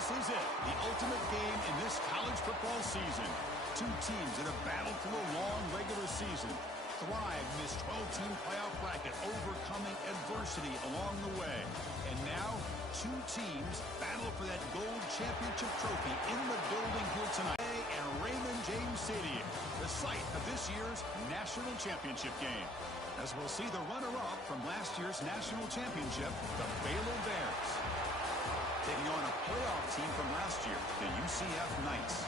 This is it, the ultimate game in this college football season. Two teams that have battled through a long regular season, thrived in this 12-team playoff bracket, overcoming adversity along the way. And now, two teams battle for that gold championship trophy in the building here tonight. And Raymond James Stadium, the site of this year's national championship game. As we'll see the runner-up from last year's national championship, the Baylor Bears, taking on a playoff team from last year, the UCF Knights.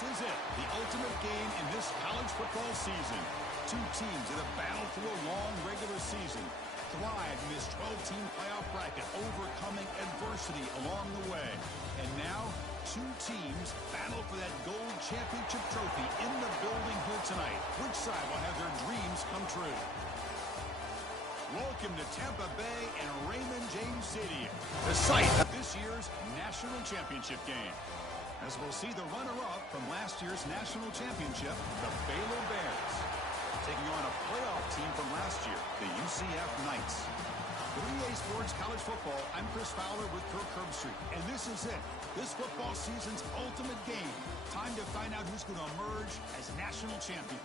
This is it, the ultimate game in this college football season. Two teams that have battled through a long regular season, thrived in this 12-team playoff bracket, overcoming adversity along the way. And now, two teams battle for that gold championship trophy in the building here tonight. Which side will have their dreams come true? Welcome to Tampa Bay and Raymond James Stadium, the site of this year's national championship game. As we'll see the runner-up from last year's national championship, the Baylor Bears, taking on a playoff team from last year, the UCF Knights. For EA Sports College Football, I'm Chris Fowler with Kirk Herbstreit, and this is it. This football season's ultimate game. Time to find out who's going to emerge as national champion.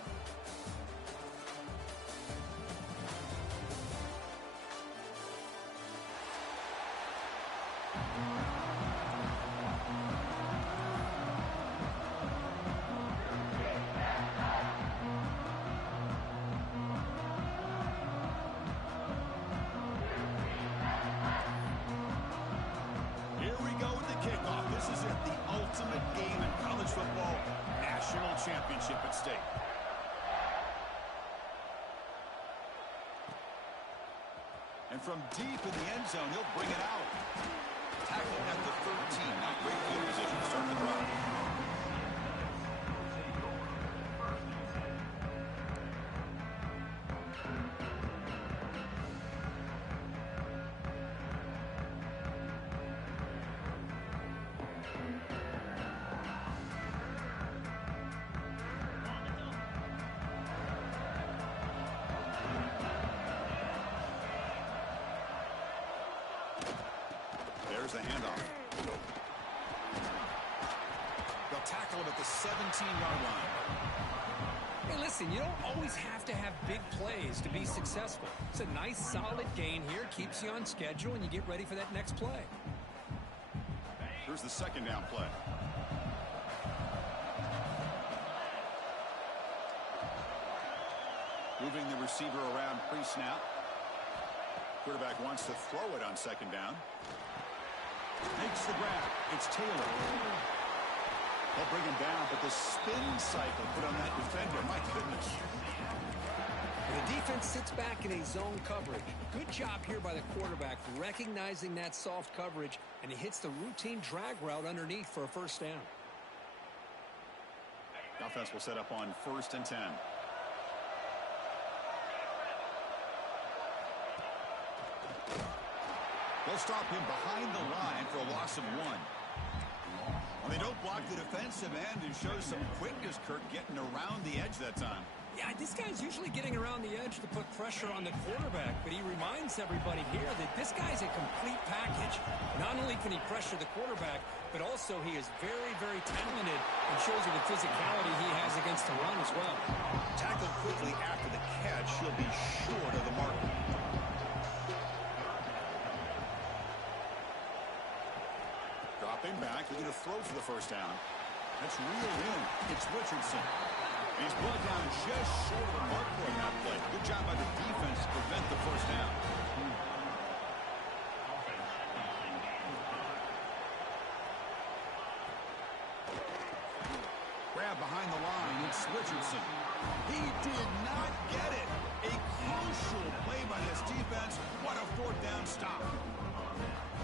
Championship at stake. And from deep in the end zone, he'll bring it out. Tackled at the 13. Now great field position to start the drive. There's the handoff. They'll tackle him at the 17-yard line. Hey, listen, you don't always have to have big plays to be successful. It's a nice, solid gain here. Keeps you on schedule, and you get ready for that next play. Here's the second down play. Moving the receiver around pre-snap. Quarterback wants to throw it on second down. Makes the grab. It's Taylor. They'll bring him down, but the spin cycle put on that defender, my goodness. The defense sits back in a zone coverage. Good job here by the quarterback recognizing that soft coverage, and he hits the routine drag route underneath for a first down. The offense will set up on 1st and 10. They'll stop him behind the line for a loss of 1. Well, they don't block the defensive end and show some quickness, Kirk, getting around the edge that time. Yeah, this guy's usually getting around the edge to put pressure on the quarterback, but he reminds everybody here that this guy's a complete package. Not only can he pressure the quarterback, but also he is very, very talented and shows you the physicality he has against the run as well. Tackled quickly after the catch, he'll be short of the mark. Dropping back, they're going to throw for the first down. That's reeled in. It's Richardson. And he's brought down just short of the mark on that play. Good job by the defense to prevent the first down. Grab behind the line. It's Richardson. He did not get it. A crucial play by this defense. What a fourth down stop.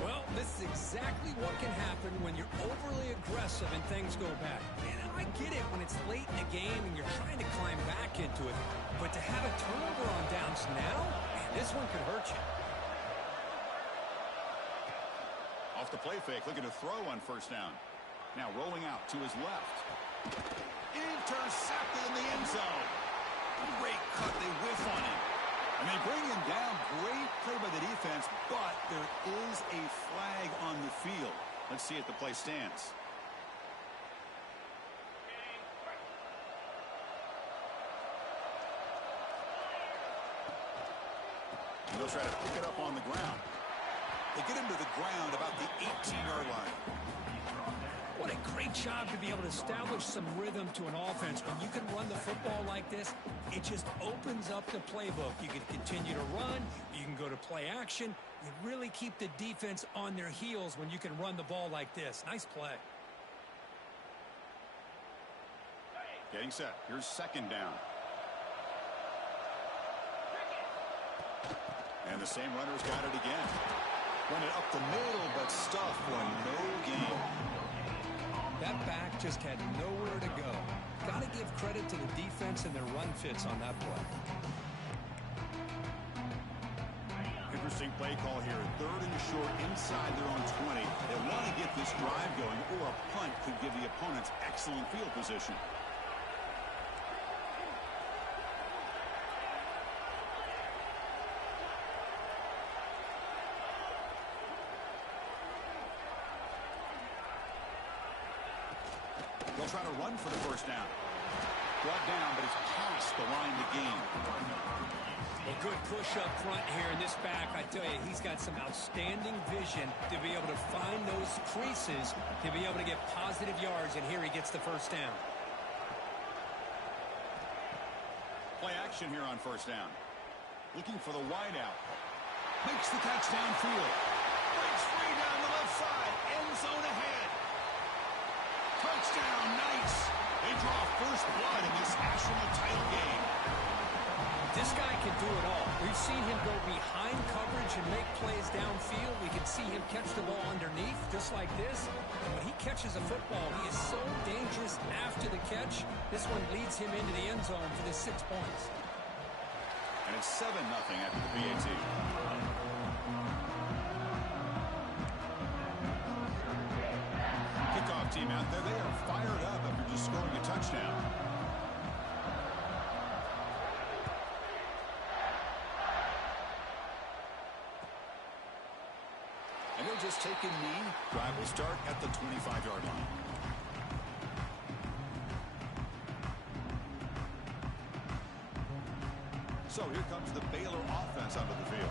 Well, this is exactly what can happen when you're overly aggressive and things go bad. And I get it when it's late in the game and you're trying to climb back into it. But to have a turnover on downs now, man, this one could hurt you. Off the play fake, looking to throw on first down. Now rolling out to his left. Intercepted in the end zone. Great cut, they whiff on him. And they bring him down. Great play by the defense, but there is a flag on the field. Let's see if the play stands. And they'll try to pick it up on the ground. They get him to the ground about the 18-yard line. What a great job to be able to establish some rhythm to an offense. When you can run the football like this, it just opens up the playbook. You can continue to run. You can go to play action. You really keep the defense on their heels when you can run the ball like this. Nice play. Getting set. Here's second down. And the same runner's got it again. Run it up the middle, but stuff for no gain. That back just had nowhere to go. Got to give credit to the defense and their run fits on that play. Interesting play call here. 3rd and short inside their own 20. They want to get this drive going, or a punt could give the opponents excellent field position. try to run for the first down. Brought down, but it's past the line to gain. A good push up front here in this back. I tell you, he's got some outstanding vision to be able to find those creases, to be able to get positive yards, and here he gets the first down. Play action here on first down. Looking for the wideout. Makes the catch downfield. Breaks free down the left side. End zone ahead. Touchdown, nice. They draw first blood in this national title game. This guy can do it all. We've seen him go behind coverage and make plays downfield. We can see him catch the ball underneath, just like this. And when he catches a football, he is so dangerous after the catch. This one leads him into the end zone for the 6 points. And it's 7-0 after the PAT. Kickoff team out there. They are fired up after just scoring a touchdown. And they'll just take a knee. Drive will start at the 25-yard line. So here comes the Baylor offense onto the field.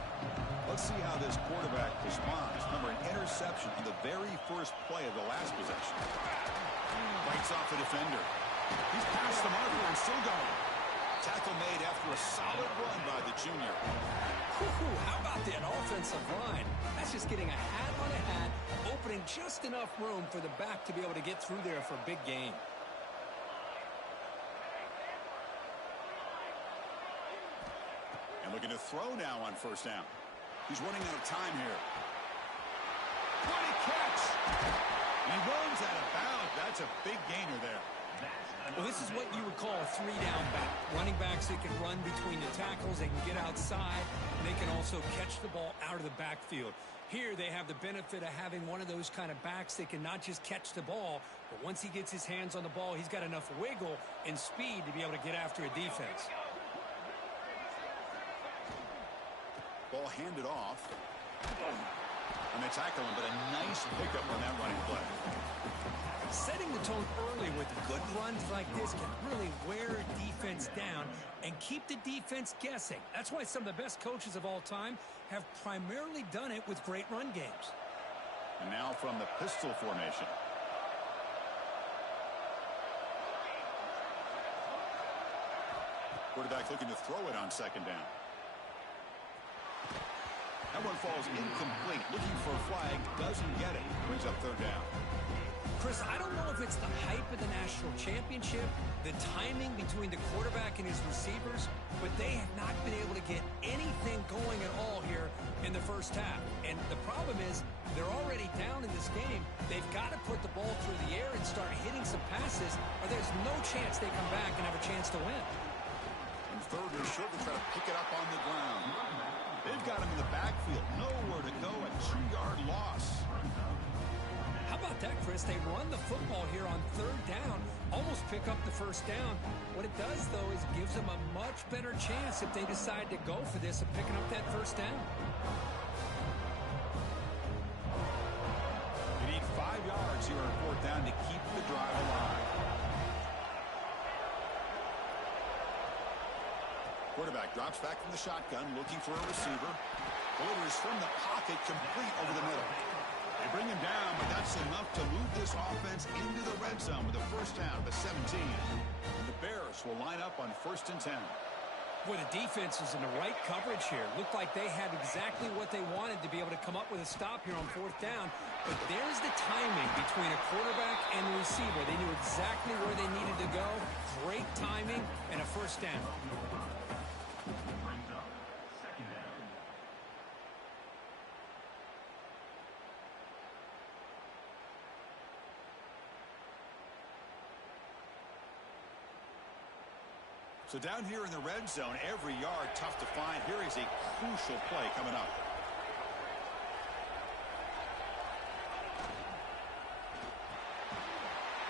Let's see how this quarterback responds. Remember, an interception on the very first play of the last possession. Bites off the defender. He's past the marker and still going. Tackle made after a solid run by the junior. How about that offensive line? That's just getting a hat on a hat, opening just enough room for the back to be able to get through there for a big gain. And looking to throw now on first down. He's running out of time here. What a catch! And he runs out of bounds. That's a big gainer there. Well, this is what you would call a three-down back. Running backs that can run between the tackles, they can get outside, and they can also catch the ball out of the backfield. Here they have the benefit of having one of those kind of backs that can not just catch the ball, but once he gets his hands on the ball, he's got enough wiggle and speed to be able to get after a defense. Ball handed off. And they tackle him, but a nice pickup on that running play. Setting the tone early with good runs like this can really wear a defense down and keep the defense guessing. That's why some of the best coaches of all time have primarily done it with great run games. And now from the pistol formation. Quarterback looking to throw it on second down. That one falls incomplete. Looking for a flag. Doesn't get it. Brings up third down. Chris, I don't know if it's the hype of the national championship, the timing between the quarterback and his receivers, but they have not been able to get anything going at all here in the first half. And the problem is they're already down in this game. They've got to put the ball through the air and start hitting some passes, or there's no chance they come back and have a chance to win. And third and short, they try to pick it up on the ground. They've got him in the backfield. Nowhere to go. A 2-yard loss. How about that, Chris? They run the football here on third down, almost pick up the first down. What it does, though, is gives them a much better chance if they decide to go for this of picking up that first down. You need 5 yards here on fourth down to keep the drive alive. Quarterback drops back from the shotgun, looking for a receiver. Delivers from the pocket, complete over the middle. They bring him down, but that's enough to move this offense into the red zone with a first down of 17. And the Bears will line up on 1st and 10. Boy, the defense is in the right coverage here. Looked like they had exactly what they wanted to be able to come up with a stop here on fourth down. But there's the timing between a quarterback and the receiver. They knew exactly where they needed to go. Great timing and a first down. So down here in the red zone, every yard tough to find. Here is a crucial play coming up.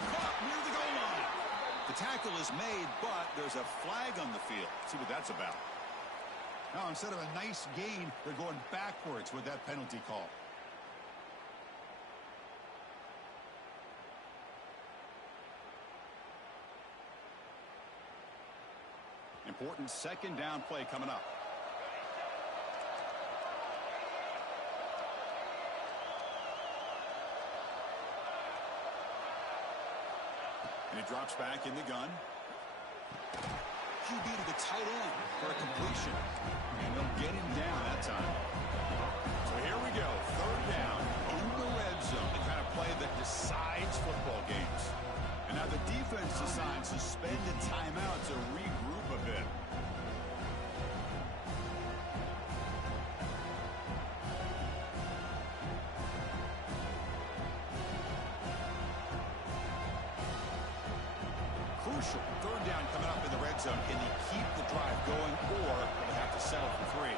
Caught near the goal line. The tackle is made, but there's a flag on the field. Let's see what that's about. Now, instead of a nice gain, they're going backwards with that penalty call. important second down play coming up. And he drops back in the gun. QB to the tight end for a completion. And they'll get him down that time. So here we go. Third down in the red zone. The kind of play that decides football games. And now the defense decides to spend a timeout to regroup a bit. Crucial. Third down coming up in the red zone. Can they keep the drive going, or will they have to settle for 3?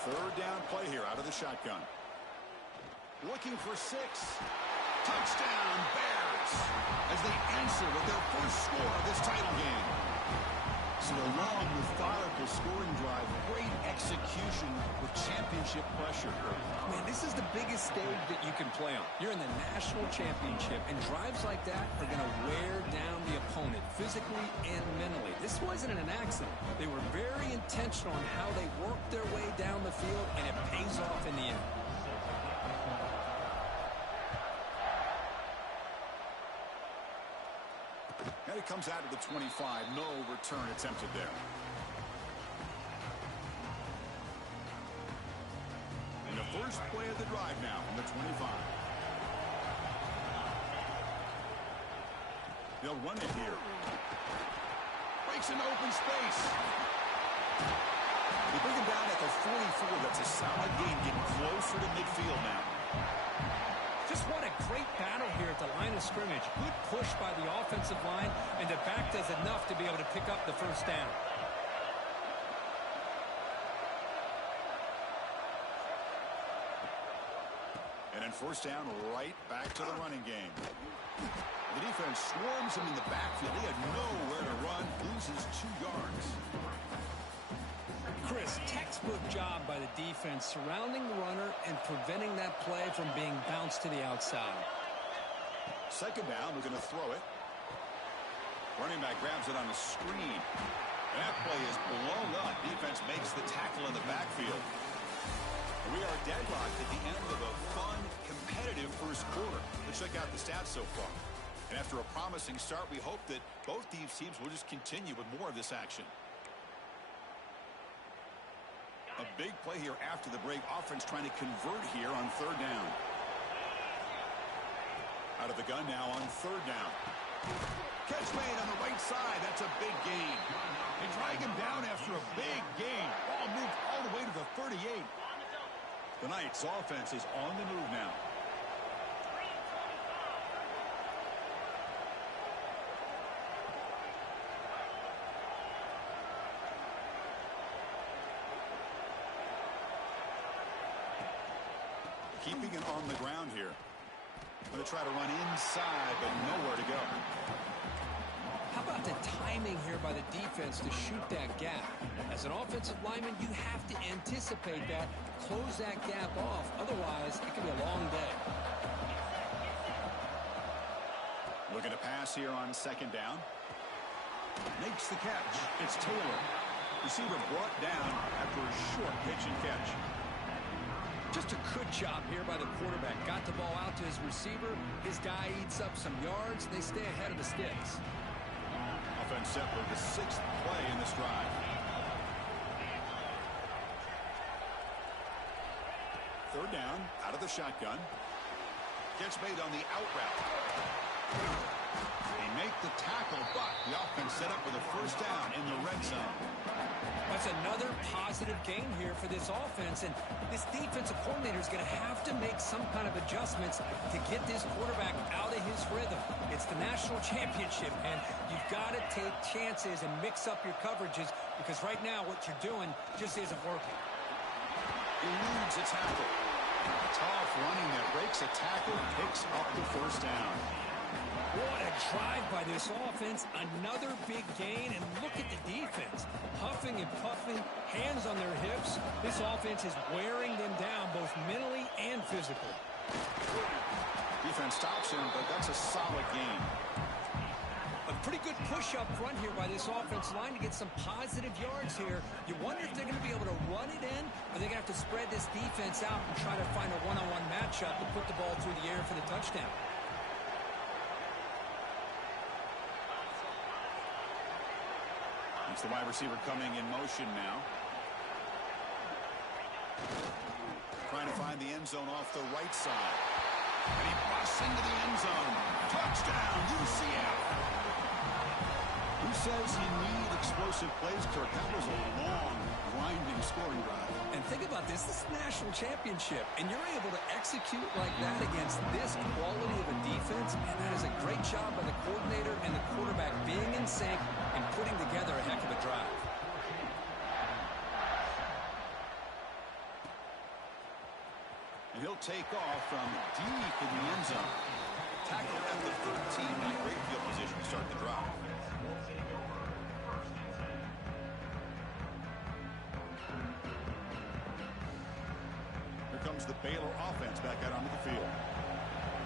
Third down play here out of the shotgun. Looking for 6. Touchdown, Bears, as they answer with their first score of this title game. So a long, methodical scoring drive, great execution with championship pressure. Man, this is the biggest stage that you can play on. You're in the national championship, and drives like that are going to wear down the opponent physically and mentally. This wasn't an accident. They were very intentional on how they worked their way down the field, and it pays off in the end. And it comes out of the 25. No return attempted there. And the first play of the drive now from the 25. They'll run it here. Breaks into open space. They bring him down at the 44. That's a solid gain, getting closer to midfield now. Just what a great battle here at the line of scrimmage. Good push by the offensive line, and the back does enough to be able to pick up the first down. And then first down, right back to the running game. The defense swarms him in the backfield. He had nowhere to run, loses 2 yards. Chris, textbook job by the defense surrounding the runner and preventing that play from being bounced to the outside. Second down, we're going to throw it. Running back grabs it on a screen. And that play is blown up. Defense makes the tackle in the backfield. We are deadlocked at the end of a fun, competitive first quarter. Let's check out the stats so far. And after a promising start, we hope that both these teams will just continue with more of this action. A big play here after the break. Offense trying to convert here on third down. Out of the gun now on third down. Catch made on the right side. That's a big gain. They drag him down after a big gain. Ball moved all the way to the 38. The Knights' offense is on the move now. Keeping it on the ground here. Going to try to run inside, but nowhere to go. How about the timing here by the defense to shoot that gap? As an offensive lineman, you have to anticipate that, close that gap off. Otherwise, it can be a long day. Looking to pass here on second down. Makes the catch. It's Taylor. Receiver brought down after a short pitch and catch. Just a good job here by the quarterback. Got the ball out to his receiver. His guy eats up some yards. They stay ahead of the sticks. Offense set for the 6th play in this drive. Third down, out of the shotgun. Catch made on the out route. They make the tackle, but the offense set up with a first down in the red zone. That's another positive gain here for this offense, and this defensive coordinator is going to have to make some kind of adjustments to get this quarterback out of his rhythm. It's the national championship, and you've got to take chances and mix up your coverages, because right now what you're doing just isn't working. Eludes a tackle. Tough running that breaks a tackle and picks up the first down. What a drive by this offense. Another big gain, and look at the defense. Huffing and puffing, hands on their hips. This offense is wearing them down both mentally and physically. Defense line stops him, but that's a solid gain. A pretty good push up front here by this offensive line to get some positive yards here. You wonder if they're going to be able to run it in, or they're going to have to spread this defense out and try to find a one-on-one matchup to put the ball through the air for the touchdown. It's the wide receiver coming in motion now. Trying to find the end zone off the right side. And he busts into the end zone. Touchdown, UCF. Who says you need explosive plays, Kirk? That was a long, grinding scoring drive. And think about this. This is a national championship, and you're able to execute like that against this quality of a defense, and that is a great job by the coordinator and the quarterback being in sync and putting together a heck of a drive. And he'll take off from deep in the end zone. Tackle at the 13 in great field position to start the drive. Here comes the Baylor offense back out onto the field.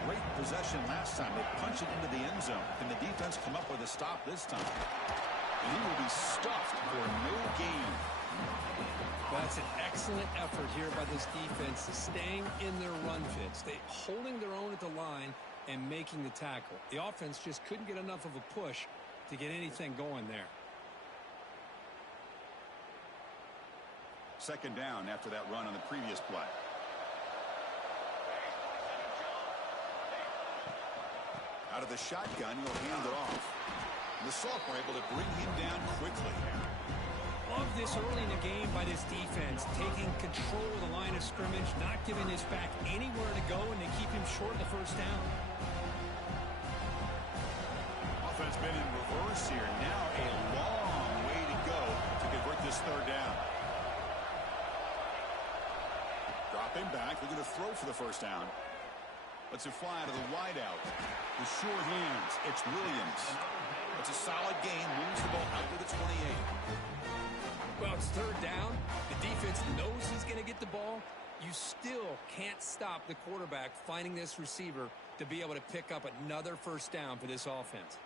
Great possession last time. They punch it into the end zone. Can the defense come up with a stop this time? And he will be stuffed for no gain. That's an excellent effort here by this defense, staying in their run fits. They holding their own at the line and making the tackle. The offense just couldn't get enough of a push to get anything going there. Second down after that run on the previous play. Out of the shotgun, he'll hand it off. And the Sophomore able to bring him down quickly. Love this early in the game by this defense, taking control of the line of scrimmage, not giving this back anywhere to go, and they keep him short of the first down. Offense been in reverse here. Now a long way to go to convert this third down. Drop him back. They're going to throw for the first down. Let's it fly to the wideout. The sure hands. It's Williams. It's a solid gain. Moves the ball out to the 28. Well, it's third down. The defense knows he's going to get the ball. You still can't stop the quarterback finding this receiver to be able to pick up another first down for this offense.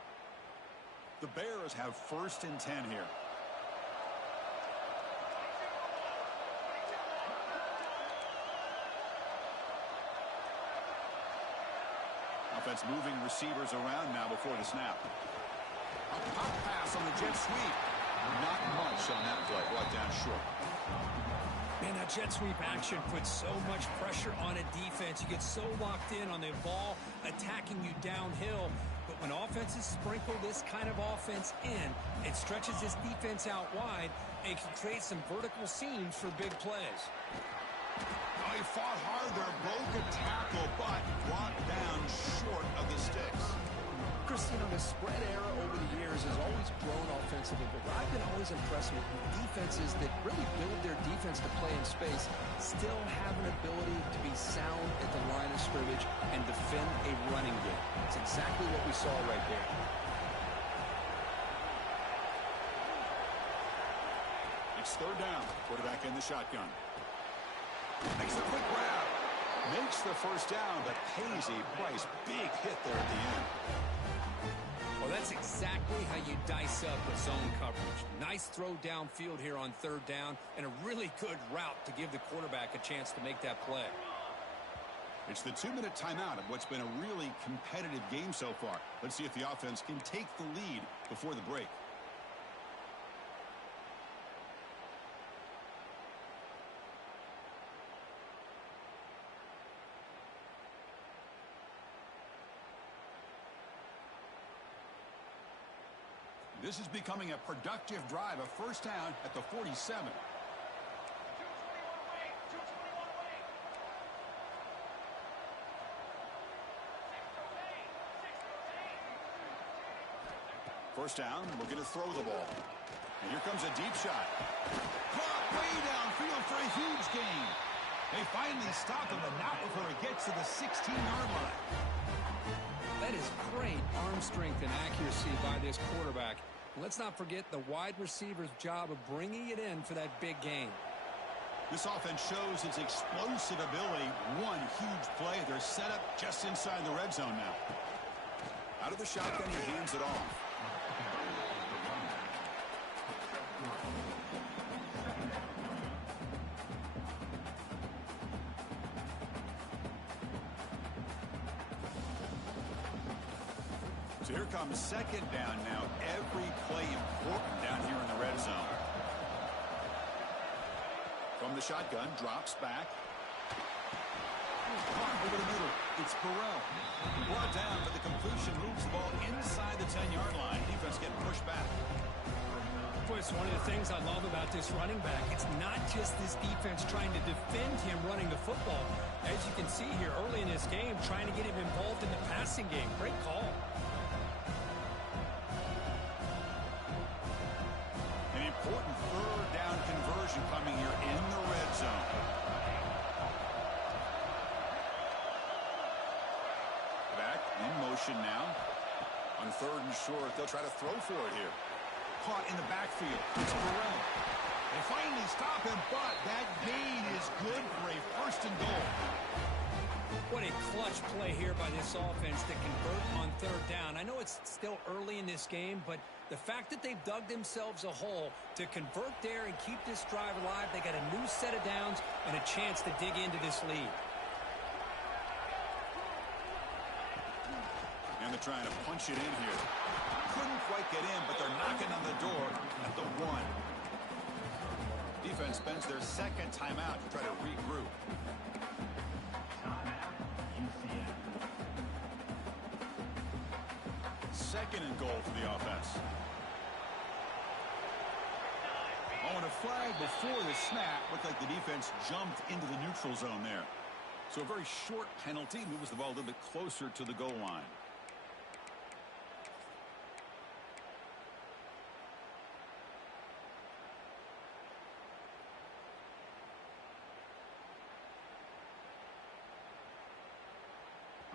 The Bears have 1st and 10 here. Offense moving receivers around now before the snap. A pop pass on the jet sweep. Not much on that play. Brought down short. Man, that jet sweep action puts so much pressure on a defense. You get so locked in on the ball attacking you downhill. But when offenses sprinkle this kind of offense in, it stretches this defense out wide and can create some vertical seams for big plays. Oh, he fought hard there, broke a tackle, but brought down short of the sticks. Chris, you know, the spread era over the years has always grown offensively, but I've been always impressed with defenses that really build their defense to play in space, still have an ability to be sound at the line of scrimmage and defend a running game. It's exactly what we saw right there. It's third down. Quarterback in the shotgun. Makes a quick grab. Makes the first down, but pays a price. Big hit there at the end. Well, that's exactly how you dice up a zone coverage. Nice throw downfield here on third down, and a really good route to give the quarterback a chance to make that play. It's the 2-minute timeout of what's been a really competitive game so far. Let's see if the offense can take the lead before the break. This is becoming a productive drive, a first down at the 47. First down, we're going to throw the ball. And here comes a deep shot. Caught way downfield for a huge gain. They finally stop him, but not before he gets to the 16-yard line. That is great arm strength and accuracy by this quarterback. Let's not forget the wide receiver's job of bringing it in for that big gain. This offense shows its explosive ability. One huge play. They're set up just inside the red zone now. Out of the shotgun, he hands it off. So here comes second down now. Every play important down here in the red zone. From the shotgun, drops back. Caught over the middle. It's Burrell. Brought down, but the completion moves the ball inside the 10-yard line. Defense getting pushed back. Boy, it's one of the things I love about this running back. It's not just this defense trying to defend him running the football. As you can see here early in this game, trying to get him involved in the passing game. Great call. An important third down conversion coming here in the red zone. Back in motion now. On third and short, they'll try to throw for it here. Caught in the backfield. It's Burrell. They finally stop him, but that gain is good for a first and goal. What a clutch play here by this offense to convert on third down. I know it's still early in this game, but the fact that they've dug themselves a hole to convert there and keep this drive alive, they got a new set of downs and a chance to dig into this lead. And they're trying to punch it in here. Couldn't quite get in, but they're knocking on the door at the 1. Defense spends their second timeout to try to regroup. Second and goal for the offense. Oh, and a flag before the snap. Looked like the defense jumped into the neutral zone there. So a very short penalty moves the ball a little bit closer to the goal line.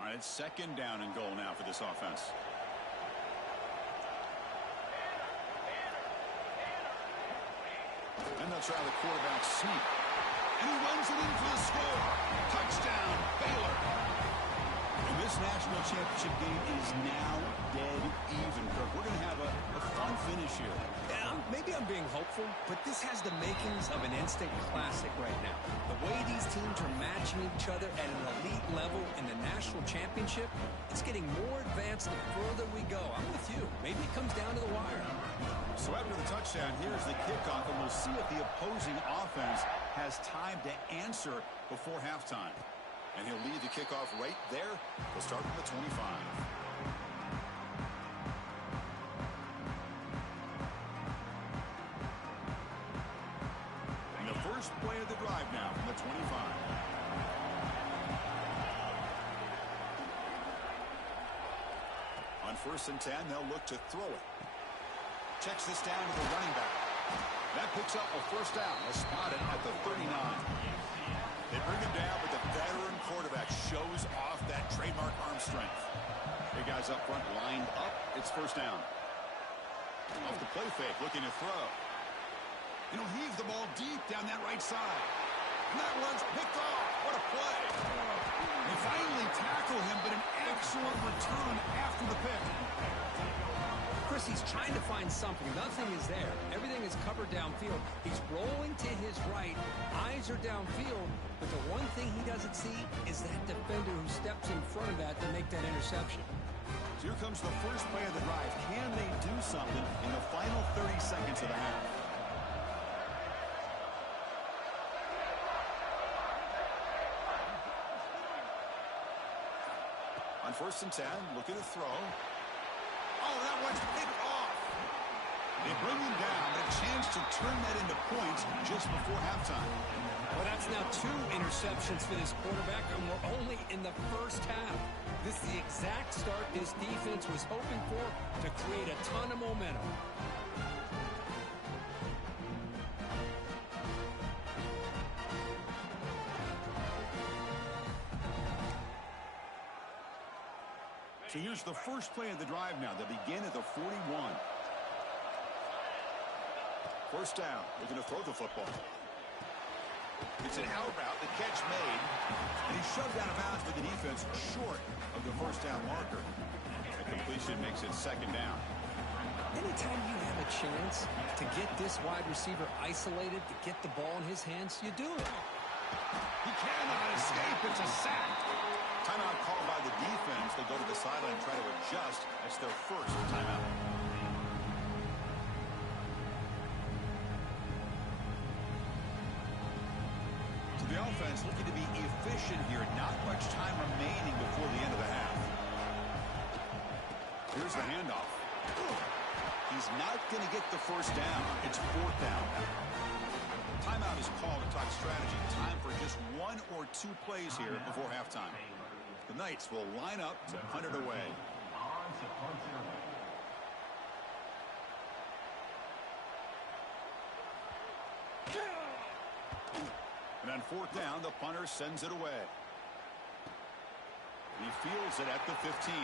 All right, it's second down and goal now for this offense. And they'll try the quarterback sneak. And he runs it in for the score. Touchdown, Baylor. And this national championship game is now dead even, Kirk. We're going to have a fun finish here. Yeah, maybe I'm being hopeful, but this has the makings of an instant classic right now. The way these teams are matching each other at an elite level in the national championship, it's getting more advanced the further we go. I'm with you. Maybe it comes down to the wire. So after the touchdown, here's the kickoff, and we'll see if the opposing offense has time to answer before halftime. And he'll lead the kickoff right there. We'll start from the 25. And the first play of the drive now from the 25. On 1st and 10, they'll look to throw it. Checks this down to the running back. That picks up a first down. They'll spot it at the 39. They bring him down, but the veteran quarterback shows off that trademark arm strength. Big guys up front lined up. It's first down. Off the play fake, looking to throw. You know, heaves the ball deep down that right side. And that one's picked off. What a play. They finally tackle him, but an excellent return after the pick. Chris, he's trying to find something. Nothing is there. Everything is covered downfield. He's rolling to his right. Eyes are downfield. But the one thing he doesn't see is that defender who steps in front of that to make that interception. So here comes the first play of the drive. Can they do something in the final 30 seconds of the half? On 1st and 10, looking to throw. Oh, that one's picked off. They bring him down, but a chance to turn that into points just before halftime. Well, that's now 2 interceptions for this quarterback, and we're only in the first half. This is the exact start this defense was hoping for to create a ton of momentum. So here's the first play of the drive now. They begin at the 41. First down. Looking to throw the football. It's an out route, the catch made, and he's shoved out of bounds with the defense short of the first down marker. The completion makes it second down. Anytime you have a chance to get this wide receiver isolated, to get the ball in his hands, you do it. He cannot escape. It's a sack. Timeout called by the defense. They go to the sideline and try to adjust. That's their first timeout. So the offense looking to be efficient here. Not much time remaining before the end of the half. Here's the handoff. He's not going to get the first down. It's fourth down. Timeout is called to talk strategy. Time for just one or two plays here before halftime. The Knights will line up to punt it away. And on fourth down, the punter sends it away. He fields it at the 15.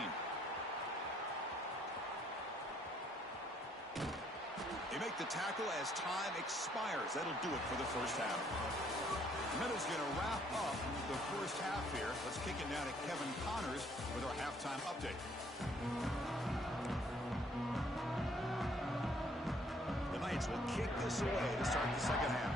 They make the tackle as time expires. That'll do it for the first half. Meadows going to wrap up the first half here. Let's kick it now to Kevin Connors with our halftime update. The Knights will kick this away to start the second half.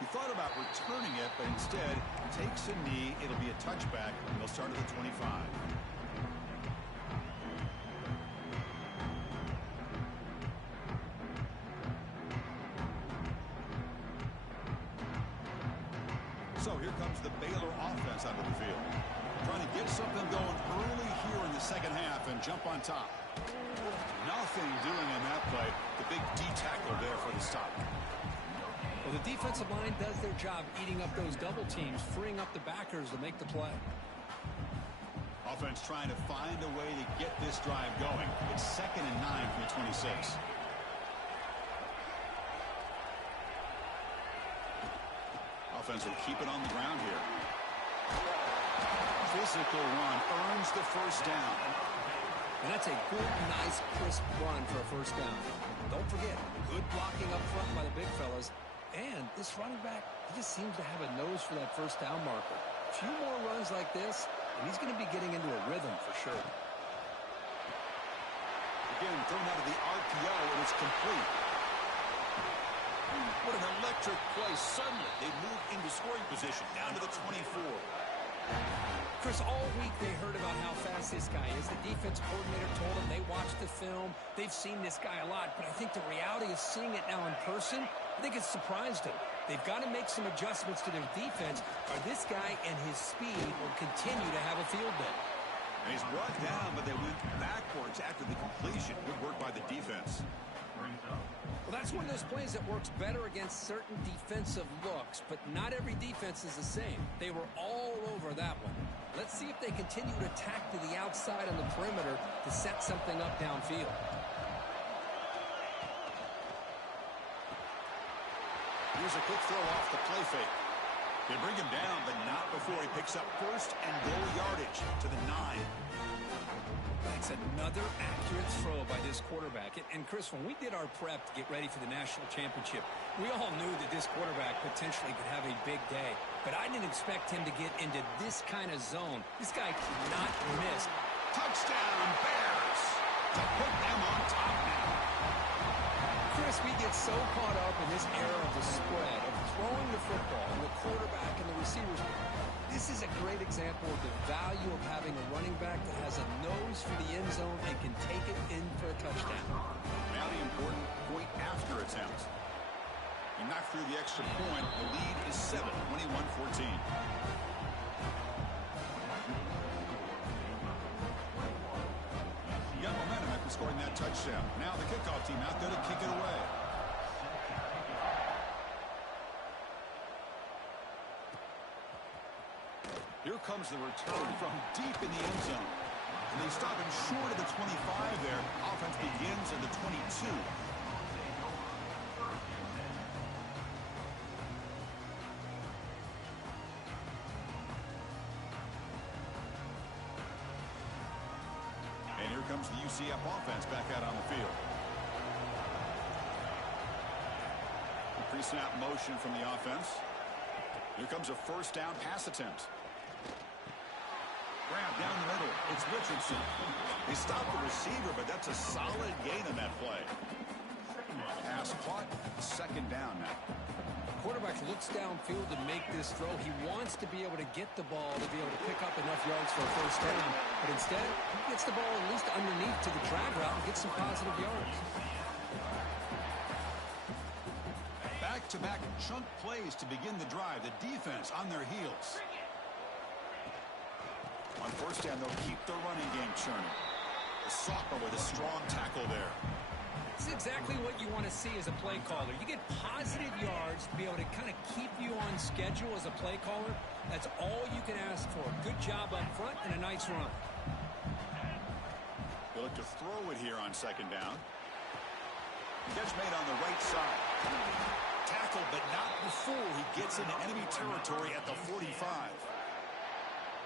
He thought about returning it, but instead takes a knee. It'll be a touchback, and they'll start at the 25. So here comes the Baylor offense out of the field. Trying to get something going early here in the second half and jump on top. Nothing doing in that play. The big D tackle there for the stop. Well, the defensive line does their job eating up those double teams, freeing up the backers to make the play. Offense trying to find a way to get this drive going. It's 2nd and 9 from the 26. Offense will keep it on the ground here. Physical run earns the first down. And that's a good, nice, crisp run for a first down. Don't forget, good blocking up front by the big fellas. And this running back, he just seems to have a nose for that first down marker. A few more runs like this, and he's going to be getting into a rhythm for sure. Again, thrown out of the RPO, and it's complete. What an electric play. Suddenly, they move into scoring position, down to the 24. Chris, all week they heard about how fast this guy is. The defense coordinator told them they watched the film. They've seen this guy a lot, but I think the reality of seeing it now in person, I think it's surprised them. They've got to make some adjustments to their defense, or this guy and his speed will continue to have a field day. And he's brought down, but they went backwards after the completion. Good work by the defense. Well, that's one of those plays that works better against certain defensive looks, but not every defense is the same. They were all over that one. Let's see if they continue to attack to the outside on the perimeter to set something up downfield. Here's a quick throw off the play fake. They bring him down, but not before he picks up first and goal yardage to the 9. That's another accurate throw by this quarterback. And Chris, when we did our prep to get ready for the national championship, we all knew that this quarterback potentially could have a big day. But I didn't expect him to get into this kind of zone. This guy cannot miss. Touchdown, Bears, to put them on top now. Chris, we get so caught up in this era of the spread, of throwing the football, and the quarterback and the receivers. This is a great example of the value of having a running back that has a nose for the end zone and can take it in for a touchdown. Now the important point after attempt. He knocked through the extra point. The lead is 7, 21-14. He got momentum after scoring that touchdown. Now the kickoff team out there to kick it away. Here comes the return from deep in the end zone. And they stop him short of the 25 there. Offense begins at the 22. comes the UCF offense back out on the field. Pre-snap motion from the offense. Here comes a first down pass attempt. Grab down the middle. It's Richardson. He stopped the receiver, but that's a solid gain on that play. Pass caught. Second down now. Quarterback looks downfield to make this throw. He wants to be able to get the ball to be able to pick up enough yards for a first down. But instead, he gets the ball at least underneath to the drag route and gets some positive yards. Back-to-back chunk plays to begin the drive. The defense on their heels. On first down, they'll keep the running game churning. The sophomore with a strong tackle there. This is exactly what you want to see as a play caller. You get positive yards to be able to kind of keep you on schedule as a play caller. That's all you can ask for. Good job up front and a nice run. They look to throw it here on second down. Catch made on the right side. Tackle, but not before he gets into enemy territory at the 45.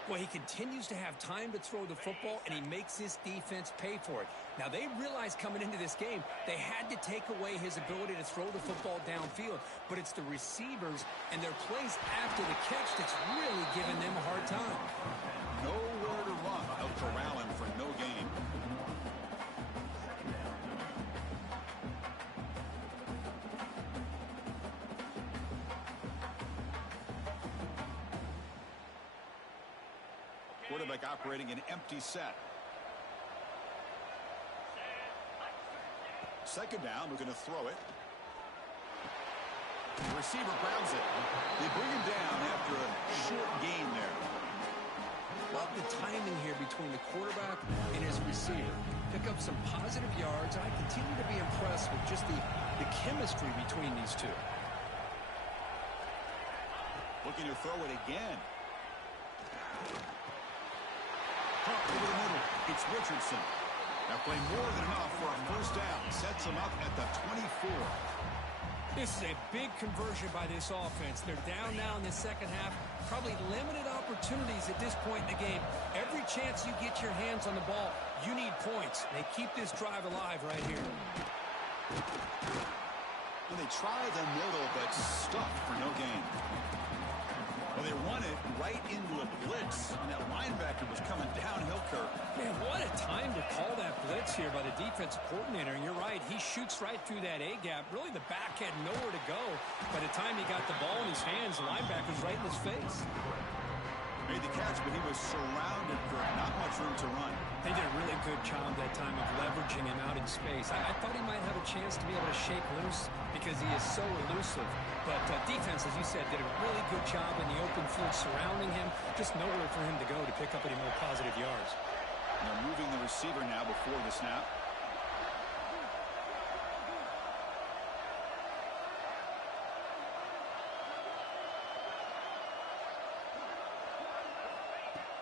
Well, he continues to have time to throw the football, and he makes his defense pay for it. Now, they realized coming into this game they had to take away his ability to throw the football downfield, but it's the receivers and their plays after the catch that's really giving them a hard time. Nowhere to run. They'll corral him for no gain. Quarterback operating an empty set. Second down, we're going to throw it. The receiver grabs it. They bring him down after a short gain there. Love the timing here between the quarterback and his receiver. Pick up some positive yards, and I continue to be impressed with just the chemistry between these two. Looking to throw it again. Over the middle, it's Richardson. That play more than enough for a first down. Sets him up at the 24. This is a big conversion by this offense. They're down now in the second half. Probably limited opportunities at this point in the game. Every chance you get your hands on the ball, you need points. They keep this drive alive right here. Well, they try the middle, but stuck for no gain. Well, they run it right into a blitz, and that linebacker was coming downhill, Kirk. Man, what a time to call that blitz here by the defensive coordinator. And you're right, he shoots right through that A-gap. Really, the back had nowhere to go. By the time he got the ball in his hands, the linebacker's right in his face. Made the catch, but he was surrounded, Kirk. Not much room to run. They did a really good job that time of leveraging him out in space. I thought he might have a chance to be able to shake loose because he is so elusive. But defense, as you said, did a really good job in the open field surrounding him. Just nowhere for him to go to pick up any more positive yards. They're moving the receiver now before the snap.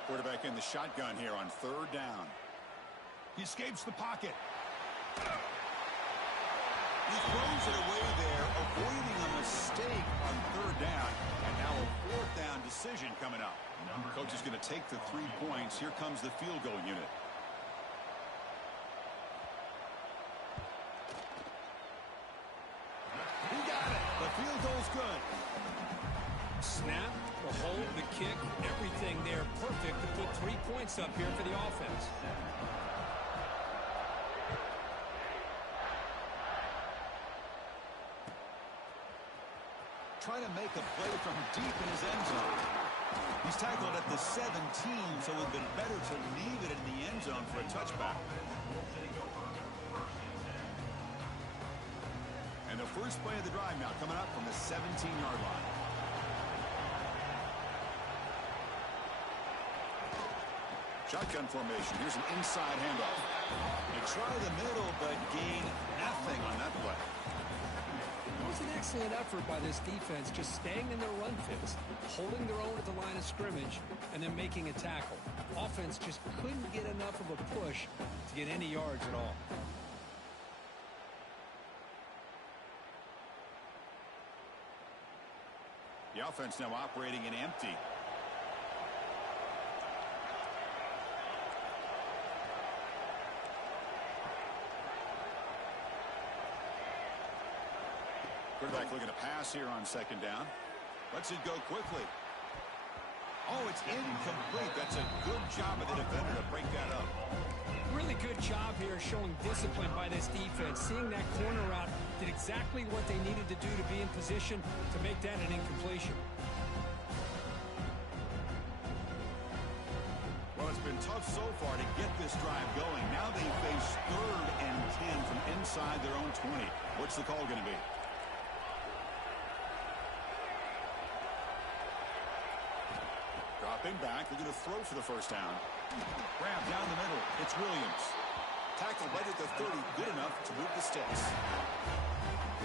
Quarterback in the shotgun here on third down. He escapes the pocket. He throws it away there, avoiding a mistake on third down. And now a fourth down decision coming up. Coach is going to take the 3 points. Here comes the field goal unit. He got it. The field goal's good. Snap, the hold, the kick, everything there perfect to put 3 points up here for the offense. Trying to make a play from deep in his end zone. He's tackled at the 17, so it would have been better to leave it in the end zone for a touchback. And the first play of the drive now coming up from the 17-yard line. Shotgun formation. Here's an inside handoff. They try the middle, but gain nothing on that play. It was an excellent effort by this defense, just staying in their run fits, holding their own at the line of scrimmage, and then making a tackle. Offense just couldn't get enough of a push to get any yards at all. The offense now operating in empty. Quarterback looking to pass here on second down. Lets it go quickly. Oh, it's incomplete. That's a good job of the defender to break that up. Really good job here showing discipline by this defense. Seeing that corner route, did exactly what they needed to do to be in position to make that an incompletion. Well, it's been tough so far to get this drive going. Now they face 3rd and 10 from inside their own 20. What's the call going to be? Dropping back, they're going to throw for the first down. Grab down the middle. It's Williams. Tackled right at the 30. Good enough to move the sticks.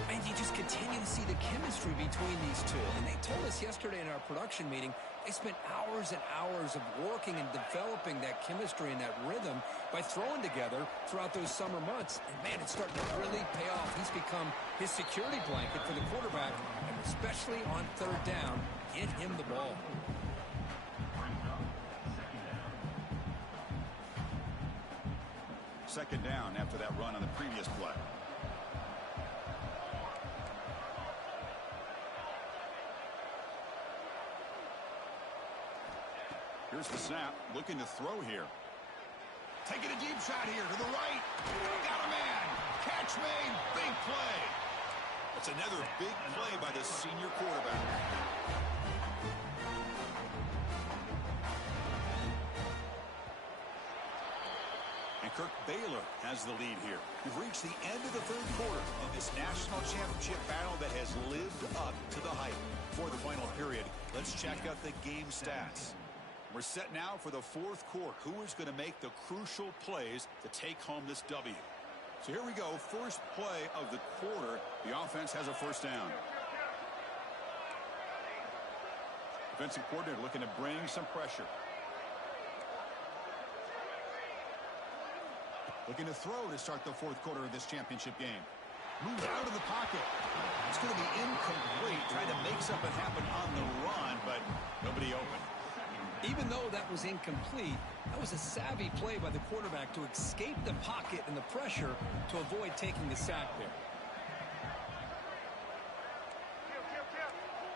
And you just continue to see the chemistry between these two. And they told us yesterday in our production meeting, they spent hours and hours of working and developing that chemistry and that rhythm by throwing together throughout those summer months. And, man, it's starting to really pay off. He's become his security blanket for the quarterback, and especially on 3rd down, get him the ball. Second down after that run on the previous play. Here's the snap, looking to throw here. Taking a deep shot here to the right. Got a man. Catch made. Big play. That's another big play by the senior quarterback. And Kirk Baylor has the lead here. We've reached the end of the 3rd quarter of this national championship battle that has lived up to the hype. For the final period, let's check out the game stats. We're set now for the 4th quarter. Who is going to make the crucial plays to take home this W? So here we go. First play of the quarter. The offense has a first down. Defensive coordinator looking to bring some pressure. Looking to throw to start the 4th quarter of this championship game. Moves out of the pocket. It's going to be incomplete. Trying to make something happen on the run, but nobody open. Even though that was incomplete, that was a savvy play by the quarterback to escape the pocket and the pressure to avoid taking the sack there.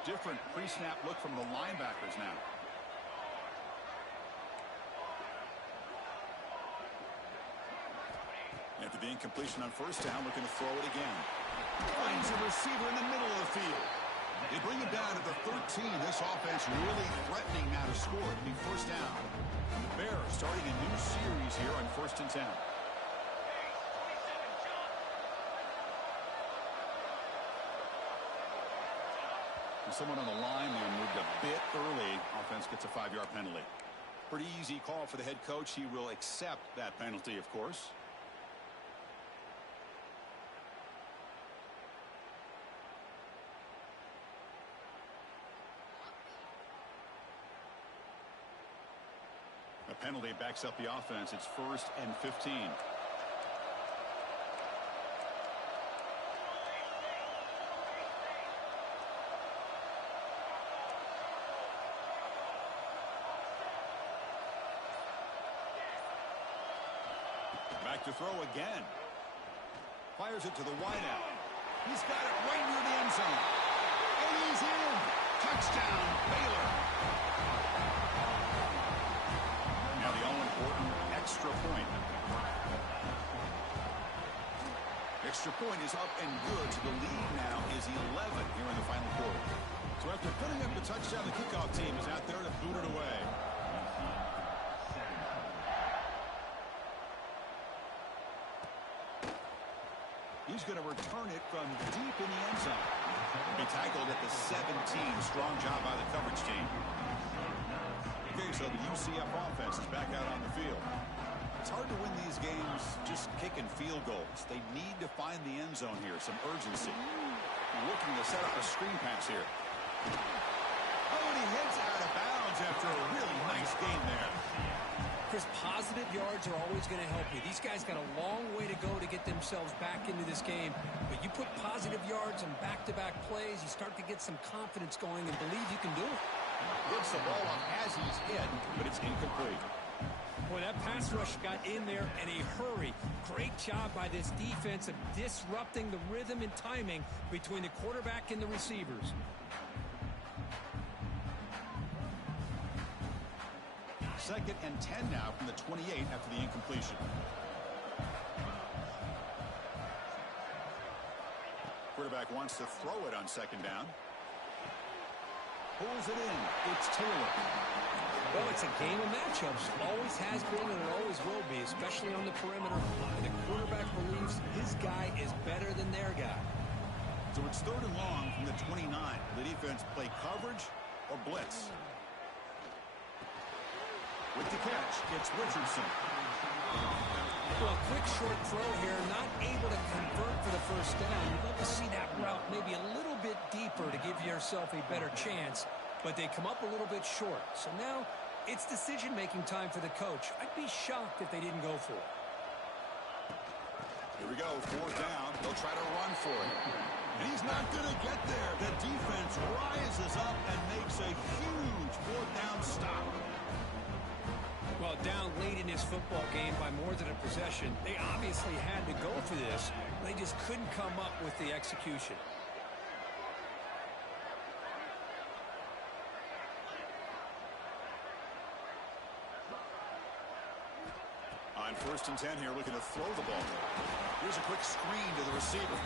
Different pre-snap look from the linebackers now. After the incompletion on first down, looking to throw it again. Finds a receiver in the middle of the field. They bring it down to the 13. This offense really threatening now to score. It'll be first down. And the Bears starting a new series here on 1st and 10. And someone on the line there moved a bit early. Offense gets a 5-yard penalty. Pretty easy call for the head coach. He will accept that penalty, of course. A penalty backs up the offense. It's 1st and 15. Back to throw again. Fires it to the wideout. He's got it right near the end zone. And he's in. Touchdown, Baylor. Now the all-important extra point. Extra point is up and good. So the lead now is 11 here in the final quarter. So after putting up the touchdown, the kickoff team is out there to boot it away. He's going to return it from deep in the end zone. Be tackled at the 17. Strong job by the coverage team. Okay, so the UCF offense is back out on the field. It's hard to win these games just kicking field goals. They need to find the end zone here, some urgency. Looking to set up a screen pass here. Oh, and he heads out of bounds after a really nice game there. Chris, positive yards are always going to help you. These guys got a long way to go to get themselves back into this game. But you put positive yards on back-to-back plays, you start to get some confidence going and believe you can do it. Gets the ball off as he's hit, but it's incomplete. Boy, that pass rush got in there in a hurry. Great job by this defense of disrupting the rhythm and timing between the quarterback and the receivers. Second and 10 now from the 28 after the incompletion. Quarterback wants to throw it on second down. Pulls it in. It's Taylor. Well, it's a game of matchups. Always has been and it always will be, especially on the perimeter. And the quarterback believes his guy is better than their guy. So it's third and long from the 29. The defense play coverage or blitz. With the catch, it's Richardson. Well, a quick short throw here, not able to convert for the first down. You'd love to see that route maybe a little bit deeper to give yourself a better chance, but they come up a little bit short. So now it's decision-making time for the coach. I'd be shocked if they didn't go for it. Here we go, fourth down. They'll try to run for it. And he's not going to get there. The defense rises up and makes a huge fourth down stop. Well, down late in this football game by more than a possession, they obviously had to go for this. They just couldn't come up with the execution. On first and 10 here, looking to throw the ball. Here's a quick screen to the receiver.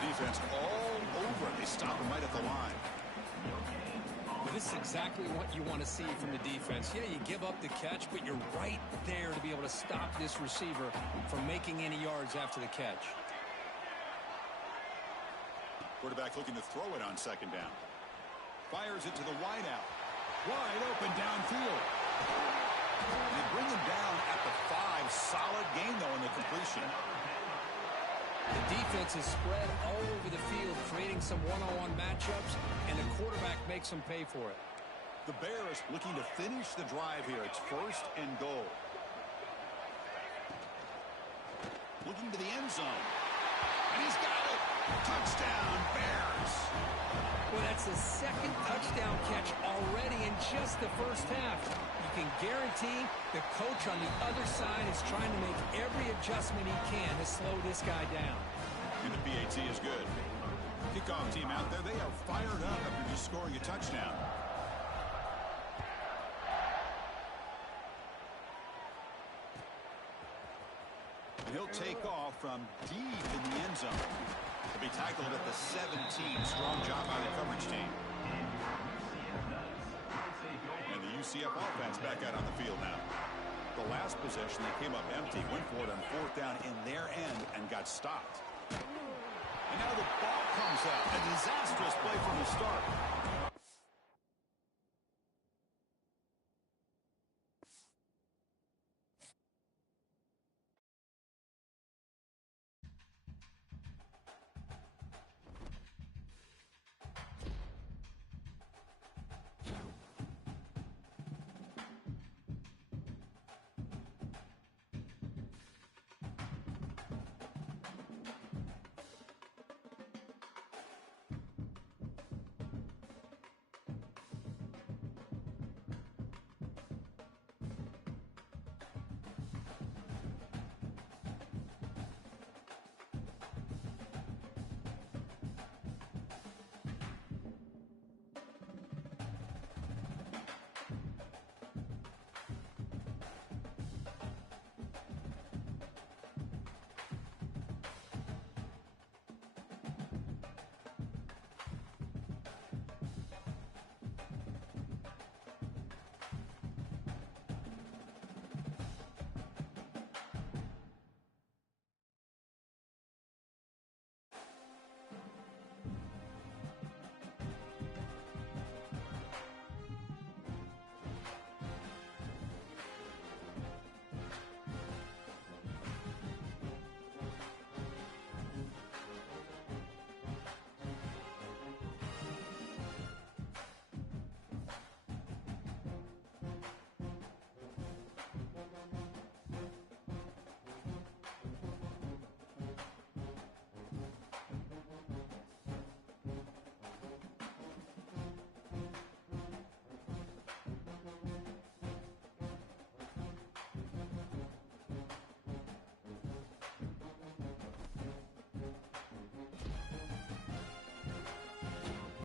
The defense all over it. They stop him right at the line. This is exactly what you want to see from the defense. Yeah, you give up the catch, but you're right there to be able to stop this receiver from making any yards after the catch. Quarterback looking to throw it on second down. Fires it to the wideout. Wide open downfield. They bring him down at the 5. Solid game, though, in the completion. The defense is spread all over the field, creating some one-on-one matchups, and the quarterback makes them pay for it. The Bears looking to finish the drive here. It's first and goal. Looking to the end zone. And he's got it. Touchdown, Bears. Well, that's the second touchdown catch already in just the first half. You can guarantee the coach on the other side is trying to make every adjustment he can to slow this guy down. And the PAT is good. Kickoff team out there, they are fired up after just scoring a touchdown. And he'll take off from deep in the end zone. He'll be tackled at the 17. Strong job by the coverage team. And the UCF offense back out on the field now. The last possession, they came up empty, went for it on fourth down in their end and got stopped. And now the ball comes out. A disastrous play from the start.